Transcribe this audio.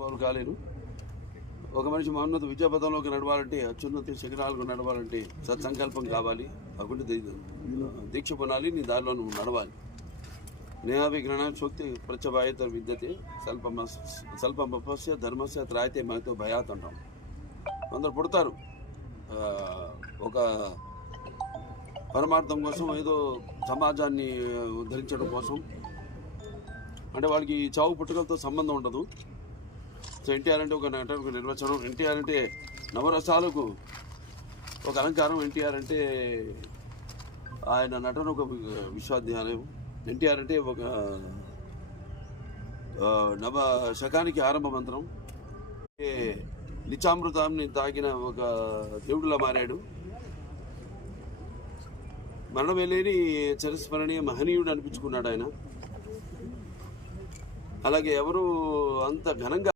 బాబు కాలేరు. ఒక మనిషి మహోన్నత విద్యాపథంలోకి నడవాలంటే, అత్యున్నత శిఖరాలకు నడవాలంటే సత్సంకల్పం కావాలి. అప్పుడు దీక్ష పొనాలి, నీ దారిలో నువ్వు నడవాలి. నేహాభిగ్రహణ శక్తి ప్రత్యభాయత విద్యతే స్వల్పమపస్య ధర్మస్య త్రాయితే మనతో భయాత్ అంటాం. కొందరు పుడతారు ఒక పరమార్థం కోసం, ఏదో సమాజాన్ని ఉద్ధరించడం కోసం. అంటే వాళ్ళకి చావు పుట్టుకలతో సంబంధం ఉండదు. సో ఎన్టీఆర్ అంటే ఒక నటులకు నిర్వచనం. ఎన్టీఆర్ అంటే నవరసాలకు ఒక అలంకారం. ఎన్టీఆర్ అంటే ఆయన నటన ఒక విశ్వవిద్యాలయం. ఎన్టీఆర్ అంటే ఒక నవ శకానికి ఆరంభ మంత్రం. నిత్యామృతాన్ని తాగిన ఒక దేవుడిలా మారాడు. మరణమే లేని చిరస్మరణీయ మహనీయుడు అనిపించుకున్నాడు ఆయన. అలాగే ఎవరు అంత ఘనంగా